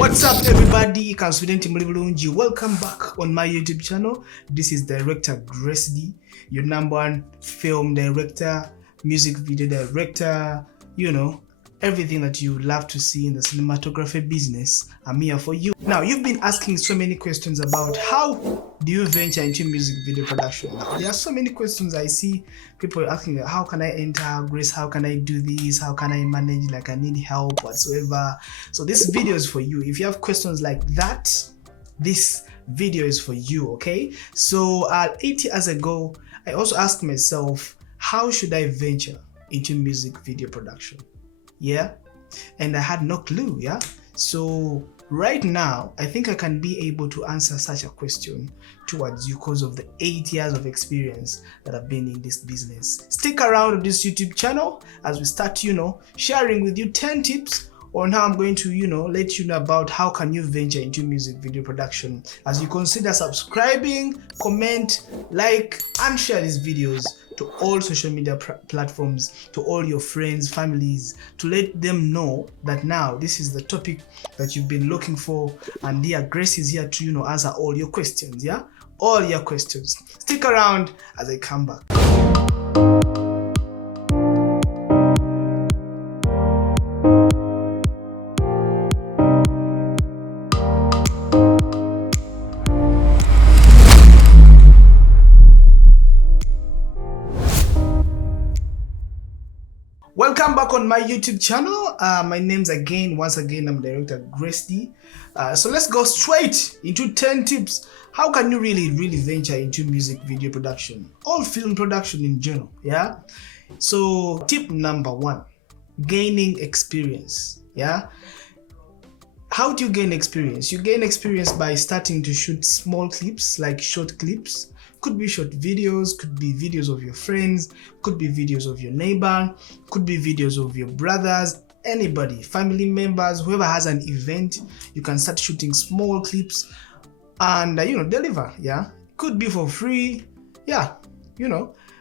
What's up everybody, Kansudenti Mulibulunji. Welcome back on my YouTube channel. This is director Grace D, your number one film director, music video director, everything that you love to see in the cinematography business. I'm here for you. Now, you've been asking so many questions about how do you venture into music video production. Now, there are so many questions I see people asking, how can I enter Grace? How can I do this? How can I manage? Like, I need help whatsoever. So this video is for you. If you have questions like that, this video is for you, okay? So 8 years ago, I also asked myself, how should I venture into music video production? Yeah, and I had no clue. Yeah, so right now I think I can be able to answer such a question towards you because of the 8 years of experience that I've been in this business. Stick around on this YouTube channel as we start, sharing with you 10 tips on how I'm going to, let you know about how can you venture into music video production. As you consider subscribing, comment, like, and share these videos to all social media platforms, to all your friends, families, to let them know that now this is the topic that you've been looking for, and dear Grace is here to, answer all your questions, yeah? All your questions. Stick around as I come back. Welcome back on my YouTube channel. My name's once again, I'm director Grace D. So let's go straight into 10 tips. How can you really venture into music video production or film production in general? Yeah. So tip number 1, gaining experience. Yeah. How do you gain experience? You gain experience by starting to shoot small clips, like short clips. Could be short videos, could be videos of your friends, could be videos of your neighbor, could be videos of your brothers, anybody, family members, whoever has an event. You can start shooting small clips and deliver. Yeah, could be for free. Yeah,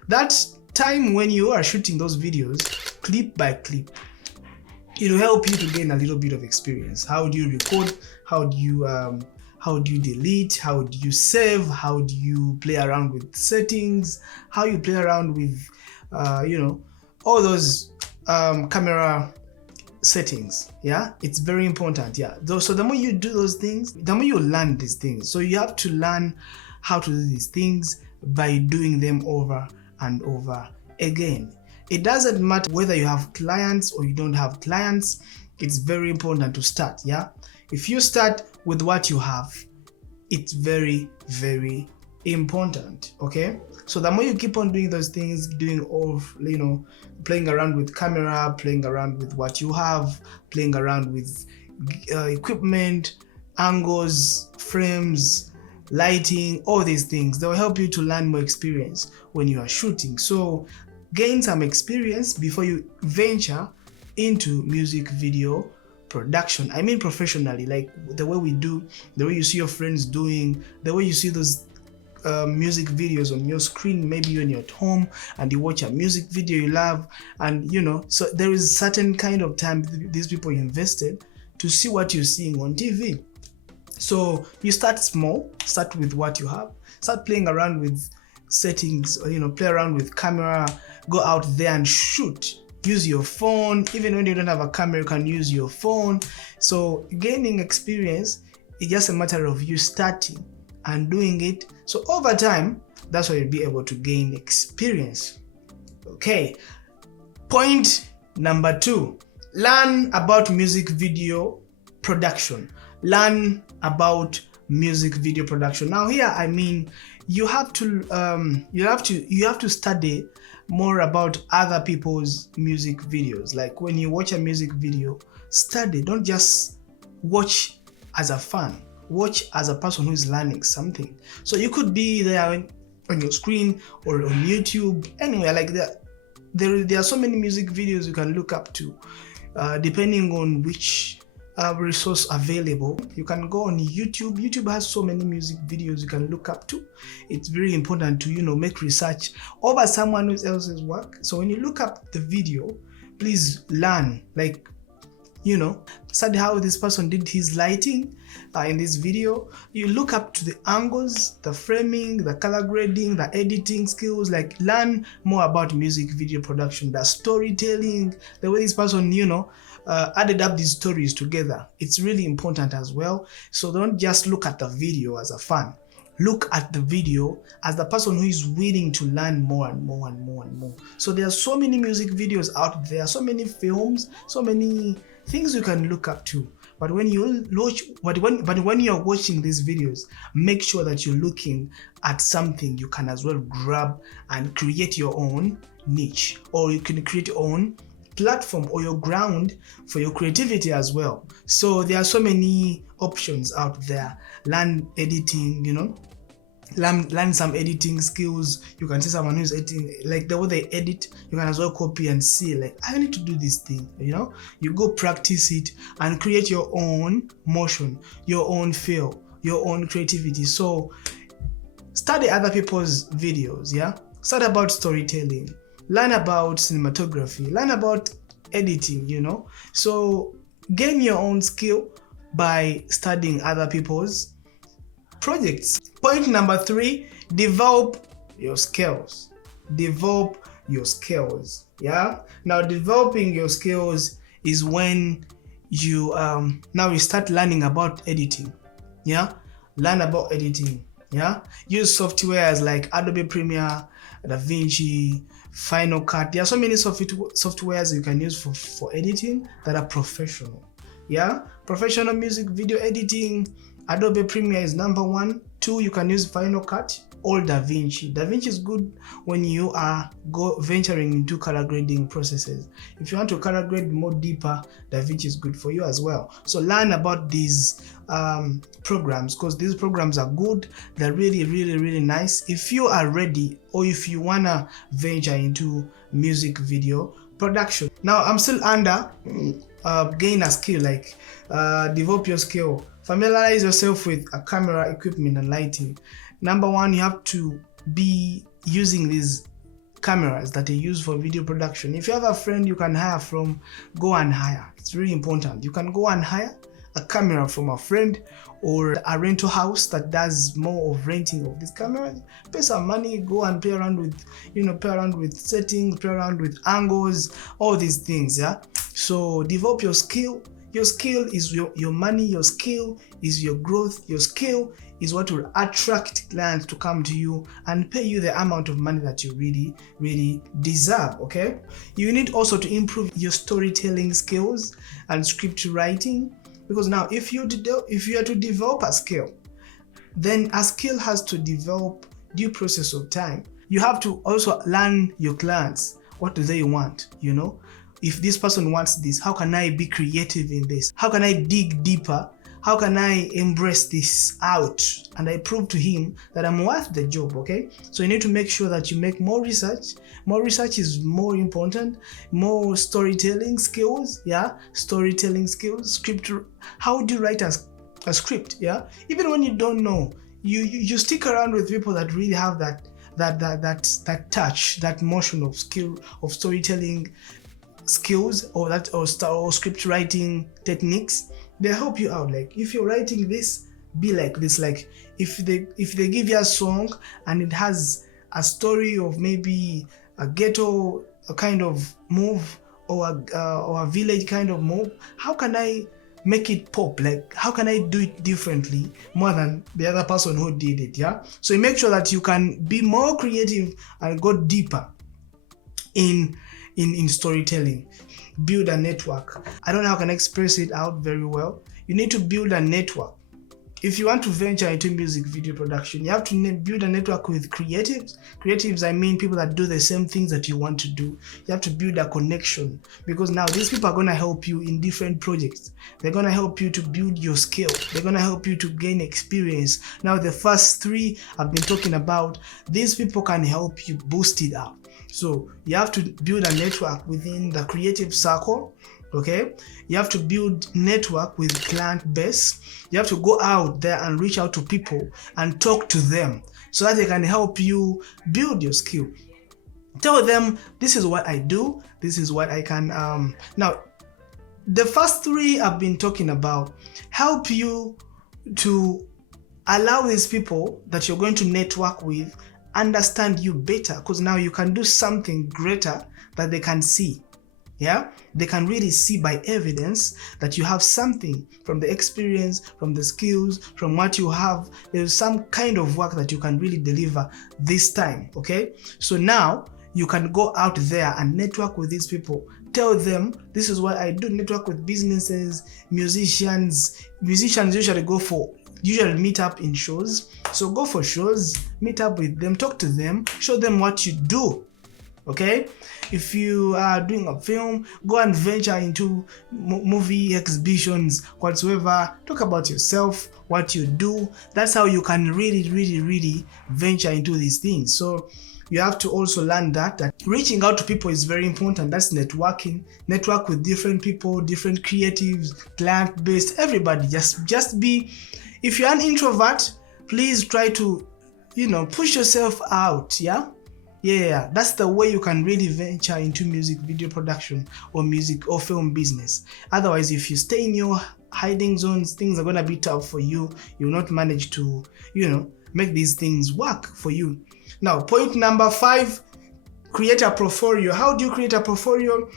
that time when you are shooting those videos clip by clip, it will help you to gain a little bit of experience. How do you record? How do you delete? How do you save? How do you play around with settings? How you play around with, all those camera settings. Yeah, it's very important. Yeah, so the more you do those things, the more you learn these things. So you have to learn how to do these things by doing them over and over again. It doesn't matter whether you have clients or you don't have clients. It's very important to start. Yeah, if you start with what you have, it's very important. Okay, so the more you keep on doing those things, doing all, playing around with camera, playing around with what you have, playing around with equipment, angles, frames, lighting, all these things, they will help you to learn more experience when you are shooting. So gain some experience before you venture into music video production. I mean professionally, like the way we do, the way you see your friends doing, the way you see those music videos on your screen. Maybe when you're at home and you watch a music video you love, and so there is certain kind of time these people invested to see what you're seeing on TV. So you start small, start with what you have, start playing around with settings, play around with camera, go out there and shoot. Use your phone. Even when you don't have a camera, you can use your phone. So gaining experience is just a matter of you starting and doing it. So over time, that's why you'll be able to gain experience. Okay. Point number 2, learn about music video production. Learn about music video production. Now here, I mean, you have to study more about other people's music videos. Like when you watch a music video, study. Don't just watch as a fan. Watch as a person who is learning something. So you could be there on your screen or on YouTube, anywhere like that. There are so many music videos you can look up to, depending on which resource available. You can go on YouTube. YouTube has so many music videos you can look up to. It's very important to make research over someone else's work. So when you look up the video, please learn, like study how this person did his lighting in this video. You look up to the angles, the framing, the color grading, the editing skills. Like, learn more about music video production, the storytelling, the way this person added up these stories together. It's really important as well. So don't just look at the video as a fan. Look at the video as the person who is willing to learn more and more and more and more. So there are so many music videos out there, so many films, so many things you can look up to. But when you when you're watching these videos, make sure that you're looking at something you can as well grab and create your own niche, or you can create your own platform or your ground for your creativity as well. So there are so many options out there. Learn editing, learn some editing skills. You can see someone who's editing, like the way they edit, you can as well copy and see, like, I need to do this thing. You go practice it and create your own motion, your own feel, your own creativity. So study other people's videos. Study about storytelling, learn about cinematography, learn about editing. So gain your own skill by studying other people's projects. Point number 3, develop your skills. Develop your skills. Now, developing your skills is when you now you start learning about editing. Learn about editing. Use softwares like Adobe Premiere, DaVinci, Final Cut. There are so many softwares you can use for editing that are professional. Professional music video editing, Adobe Premiere is number 1. 2, you can use Final Cut or DaVinci. DaVinci is good when you are venturing into color grading processes. If you want to color grade more deeper, DaVinci is good for you as well. So learn about these programs, because these programs are good. They're really, really, really nice. If you are ready, or if you wanna venture into music video production. Now, I'm still under gain a skill, like develop your skill. Familiarize yourself with a camera, equipment, and lighting. Number 1, you have to be using these cameras that are used for video production. If you have a friend you can hire from, go and hire. It's really important. You can go and hire a camera from a friend, or a rental house that does more of renting of these cameras. Pay some money, go and play around with settings, play around with angles, all these things. So develop your skill. Your skill is your money. Your skill is your growth. Your skill is what will attract clients to come to you and pay you the amount of money that you really, really deserve. Okay. You need also to improve your storytelling skills and script writing, because now if you are to develop a skill, then a skill has to develop due process of time. You have to also learn your clients. What do they want? If this person wants this, how can I be creative in this? How can I dig deeper? How can I embrace this out? And I prove to him that I'm worth the job, okay? So you need to make sure that you make more research. More research is more important. More storytelling skills, storytelling skills, script. How do you write a script, Even when you don't know, you stick around with people that really have that touch, that motion of skill, of storytelling skills, or script writing techniques. They help you out. Like, if you're writing this, be like this. Like, if they give you a song and it has a story of maybe a ghetto kind of move, or a village kind of move, how can I make it pop? Like, how can I do it differently more than the other person who did it? So you make sure that you can be more creative and go deeper in storytelling. Build a network. I don't know how I can express it out very well. You need to build a network. If you want to venture into music video production, you have to build a network with creatives. Creatives, I mean people that do the same things that you want to do. You have to build a connection, because now these people are going to help you in different projects. They're going to help you to build your skill. They're going to help you to gain experience. Now, the first 3 I've been talking about, these people can help you boost it up. So you have to build a network within the creative circle. Okay, you have to build network with client base. You have to go out there and reach out to people and talk to them so that they can help you build your skill. Tell them, this is what I do, this is what I can. Now, the first three I've been talking about help you to allow these people that you're going to network with understand you better, because now you can do something greater that they can see. Yeah, they can really see by evidence that you have something, from the experience, from the skills, from what you have. There's some kind of work that you can really deliver this time. Okay, so now you can go out there and network with these people. Tell them, this is what I do. Network with businesses, musicians. Musicians usually meet up in shows. So go for shows, meet up with them, talk to them, show them what you do. Okay, if you are doing a film, go and venture into movie exhibitions, whatsoever. Talk about yourself, what you do. That's how you can really venture into these things. So you have to also learn that reaching out to people is very important. That's networking. Network with different people, different creatives, client-based, everybody. Just be, if you're an introvert, please try to, push yourself out. Yeah, that's the way you can really venture into music video production or music or film business. Otherwise, if you stay in your hiding zones, things are going to be tough for you. You'll not manage to, make these things work for you. Now, point number 5, create a portfolio. How do you create a portfolio?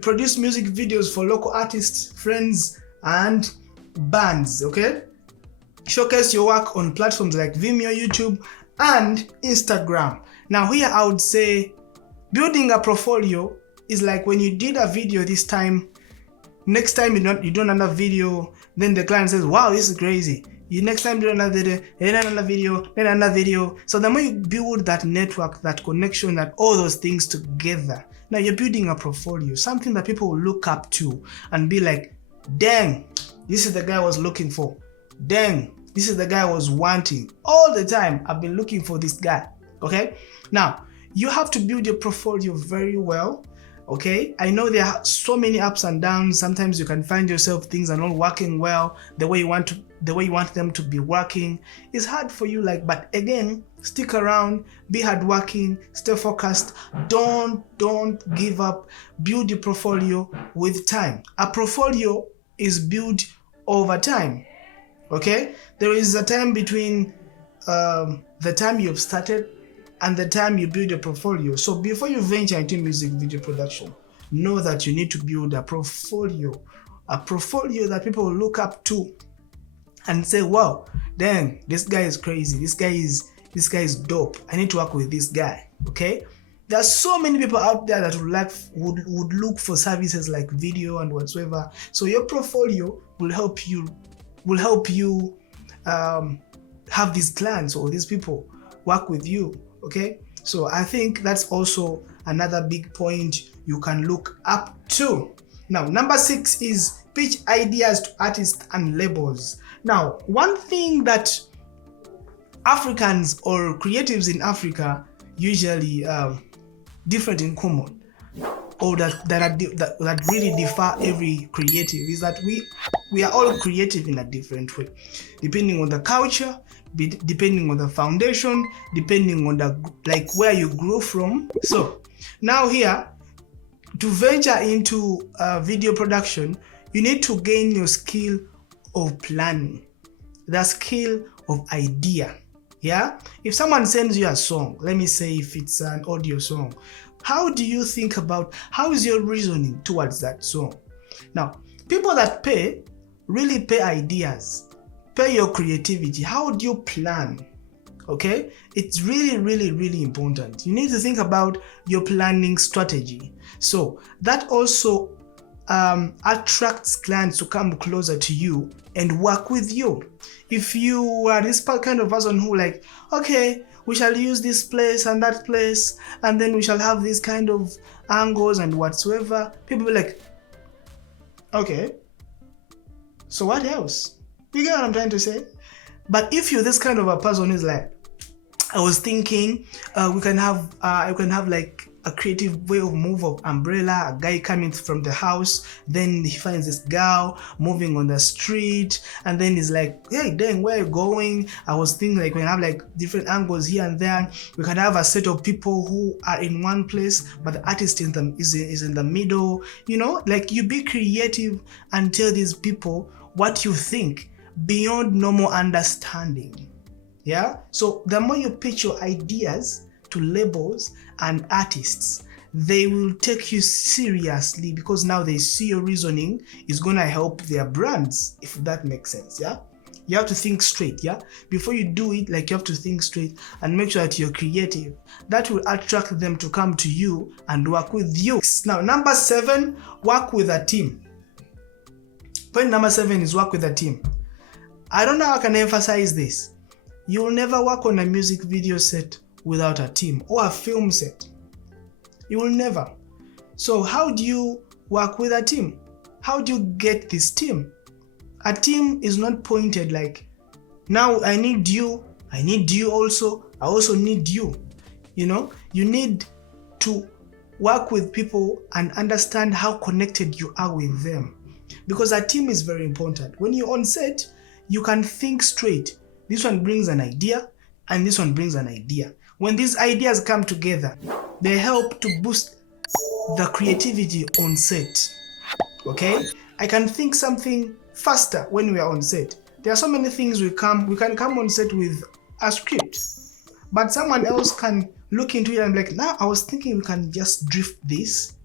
Produce music videos for local artists, friends, and bands, okay? Showcase your work on platforms like Vimeo, YouTube, and Instagram. Now here I would say building a portfolio is like when you did a video this time, next time you do another video, then the client says, wow, this is crazy. You next time do another video, then another video. So the more you build that network, that connection, that all those things together, now you're building a portfolio, something that people will look up to and be like, dang, this is the guy I was looking for. Dang, this is the guy I was wanting. All the time, I've been looking for this guy. Okay, now you have to build your portfolio very well. Okay, I know there are so many ups and downs. Sometimes you can find yourself things are not working well the way you want them to be working. It's hard for you, but again, stick around, be hardworking, stay focused. Don't give up. Build your portfolio with time. A portfolio is built over time. Okay, there is a time between the time you've started and the time you build a portfolio. So before you venture into music video production, know that you need to build a portfolio that people will look up to and say, wow, dang, this guy is crazy. This guy is dope. I need to work with this guy. Okay, there are so many people out there that would look for services like video and whatsoever. So your portfolio will help you have these clients or these people work with you. Okay, so I think that's also another big point you can look up to. Now, number 6 is pitch ideas to artists and labels. Now, one thing that Africans or creatives in Africa usually different in common, or that really differ every creative, is that we are all creative in a different way, depending on the culture, depending on the foundation, depending on where you grew from. So now here, to venture into video production, you need to gain your skill of planning, the skill of idea. Yeah, if someone sends you a song, let me say if it's an audio song, how do you think about, how is your reasoning towards that song? Now, people that really pay ideas, pay your creativity. How do you plan? Okay, it's really important. You need to think about your planning strategy. So that also attracts clients to come closer to you and work with you. If you are this kind of person who okay, we shall use this place and that place, and then we shall have these kind of angles and whatsoever, people will be like, okay, so what else? You get what I'm trying to say? But if you're this kind of a person who's I was thinking you can have a creative way of move of umbrella, a guy coming from the house, then he finds this girl moving on the street, and then he's like, hey dang, where are you going? I was thinking like we can have like different angles here and there. We can have a set of people who are in one place, but the artist in them is in the middle. You know, like you be creative and tell these people what you think beyond normal understanding. Yeah, so the more you pitch your ideas to labels and artists, they will take you seriously because now they see your reasoning is gonna help their brands, if that makes sense. Yeah, you have to think straight. Yeah, before you do it, like you have to think straight and make sure that you're creative. That will attract them to come to you and work with you. Now, number 7, work with a team. Point number 7 is work with a team. I don't know how I can emphasize this. You will never work on a music video set without a team, or a film set. You will never. So how do you work with a team? How do you get this team? A team is not pointed like, now I need you also, I also need you. You know, you need to work with people and understand how connected you are with them, because a team is very important. When you're on set, you can think straight. This one brings an idea and this one brings an idea. When these ideas come together, they help to boost the creativity on set. Okay? I can think something faster when we are on set. There are so many things we can come on set with a script, but someone else can look into it and be like, now I was thinking we can just drift this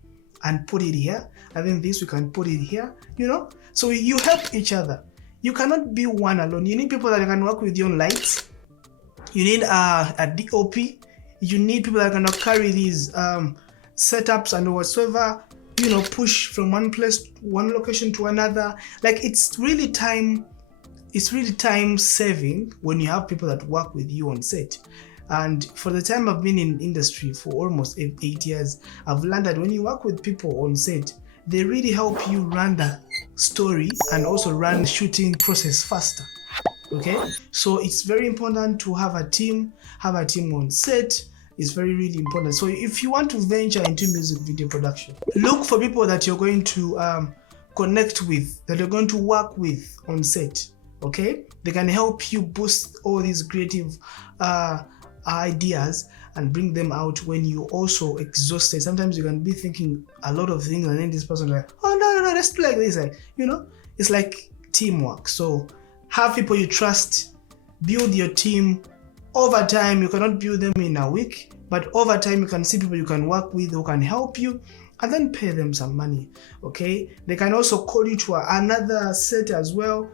and put it here, and then this we can put it here, you know? So you help each other. You cannot be one alone. You need people that can work with you on lights. You need a DOP. You need people that can carry these setups and whatsoever, you know, push from one location to another. Like it's really time saving when you have people that work with you on set. And for the time I've been in industry for almost 8 years, I've learned that when you work with people on set, they really help you run the story and also run the shooting process faster. Okay, so it's very important to have a team on set. It's really important. So if you want to venture into music video production, look for people that you're going to connect with, that you're going to work with on set. Okay, they can help you boost all these creative ideas and bring them out when you also exhausted. Sometimes you can be thinking a lot of things and then this person like, oh no, let's do like this. Like, you know, it's like teamwork. So have people you trust, build your team. Over time, you cannot build them in a week, but over time you can see people you can work with who can help you, and then pay them some money. Okay, they can also call you to another set as well.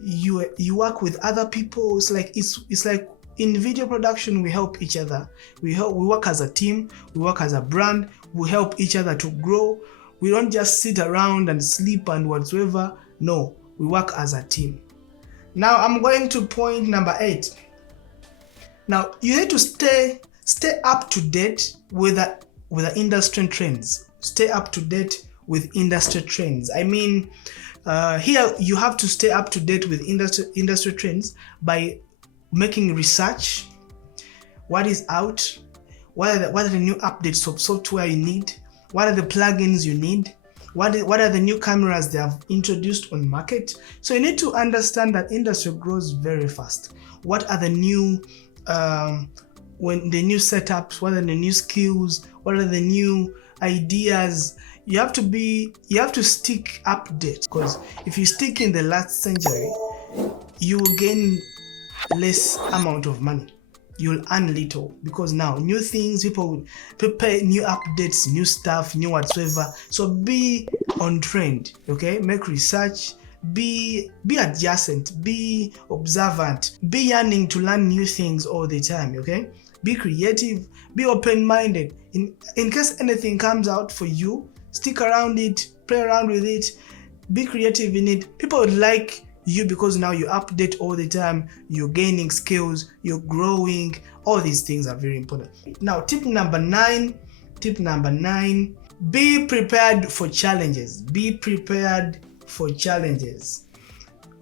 You work with other people. It's like in video production, we help each other. We work as a team. We work as a brand. We help each other to grow. We don't just sit around and sleep and whatsoever. No, we work as a team. Now I'm going to point number 8. Now you need to stay up to date with the industry trends. Stay up to date with industry trends. I mean, here you have to stay up to date with industry trends by making research. What is out? What are the new updates of software you need? What are the plugins you need? What are the new cameras they have introduced on market? So you need to understand that industry grows very fast. What are the new when the new setups? What are the new skills? What are the new ideas? You have to stick update, because if you stick in the last century, you will gain less amount of money. You'll earn little, because now new things, people prepare new updates, new stuff, new whatsoever. So be on trend. Okay, make research, be adjacent, be observant, be yearning to learn new things all the time. Okay, be creative, be open-minded. In case anything comes out for you, stick around it, play around with it, be creative in it. People would like you because now you update all the time, you're gaining skills, you're growing. All these things are very important. Now, tip number 9, be prepared for challenges. Be prepared for challenges.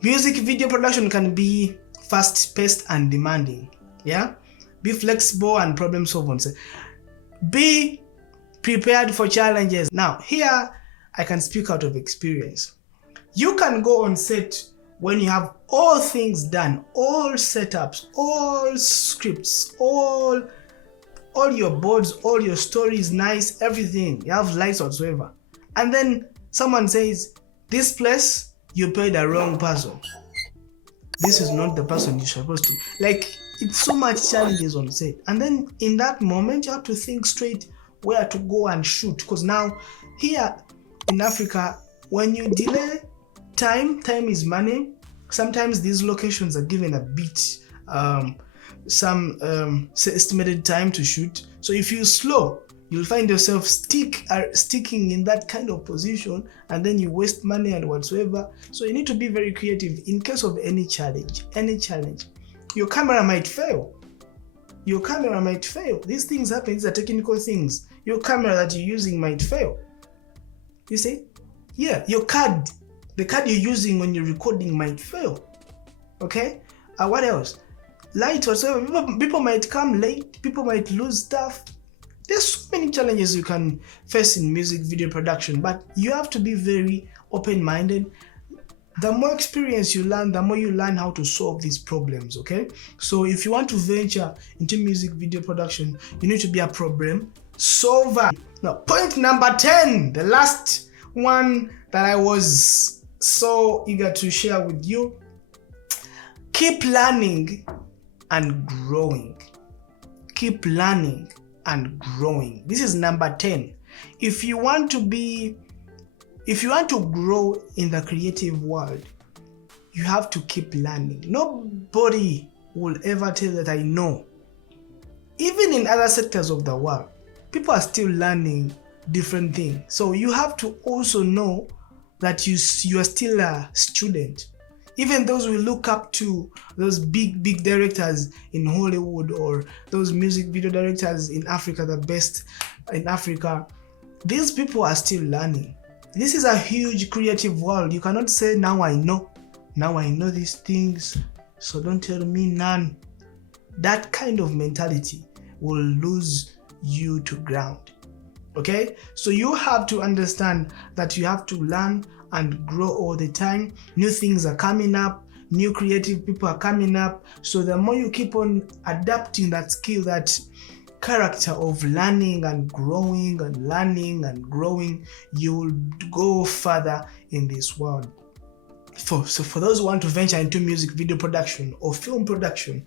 Music video production can be fast-paced and demanding. Yeah, be flexible and problem solving. Be prepared for challenges. Now, here I can speak out of experience. You can go on set when you have all things done, all setups, all scripts, all your boards, all your stories, nice, everything. You have lights whatsoever. And then someone says, this place, you paid the wrong person. This is not the person you're supposed to. Like, it's so much challenges on set. And then in that moment, you have to think straight where to go and shoot. Because now, here in Africa, when you delay time is money. Sometimes these locations are given a bit, some estimated time to shoot. So if you're slow, you'll find yourself sticking in that kind of position, and then you waste money and whatsoever. So you need to be very creative in case of any challenge. Your camera might fail. These things happen. These are technical things. Your camera that you're using might fail. You see? Yeah, your card. The card you're using when you're recording might fail. Okay? What else? Light whatsoever. People might come late. People might lose stuff. There's so many challenges you can face in music video production, but you have to be very open-minded. The more experience you learn, the more you learn how to solve these problems, okay? So if you want to venture into music video production, you need to be a problem solver. Now, point number 10, the last one that I was so eager to share with you. Keep learning and growing. Keep learning and growing. This is number 10. If you want to grow in the creative world, you have to keep learning. Nobody will ever tell that I know. Even in other sectors of the world, people are still learning different things. So you have to also know that you are still a student. Even those we look up to, those big directors in Hollywood, or those music video directors in Africa, the best in Africa, these people are still learning. This is a huge creative world. You cannot say, now I know these things, so don't tell me none. That kind of mentality will lose you to ground. Okay, so you have to understand that you have to learn and grow all the time. New things are coming up, new creative people are coming up. So the more you keep on adapting that skill, that character of learning and growing and learning and growing, you will go further in this world. So for those who want to venture into music video production or film production,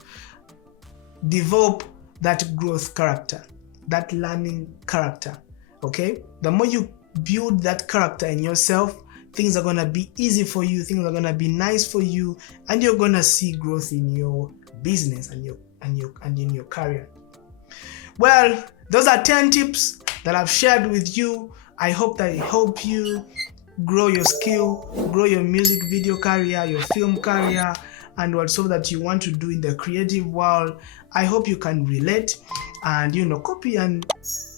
develop that growth character, that learning character. Okay, the more you build that character in yourself, things are gonna be easy for you, things are gonna be nice for you, and you're gonna see growth in your business and in your career. Well, those are 10 tips that I've shared with you. I hope that it help you grow your skill, grow your music video career, your film career, and whatsoever that you want to do in the creative world. I hope you can relate and copy and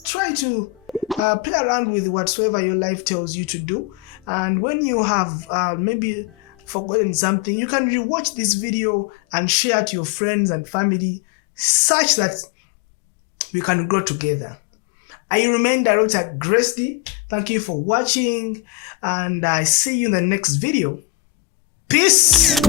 try to play around with whatsoever your life tells you to do. And when you have maybe forgotten something, you can rewatch this video and share to your friends and family, such that we can grow together. I remain Director Grace D. Thank you for watching, and I see you in the next video. Peace.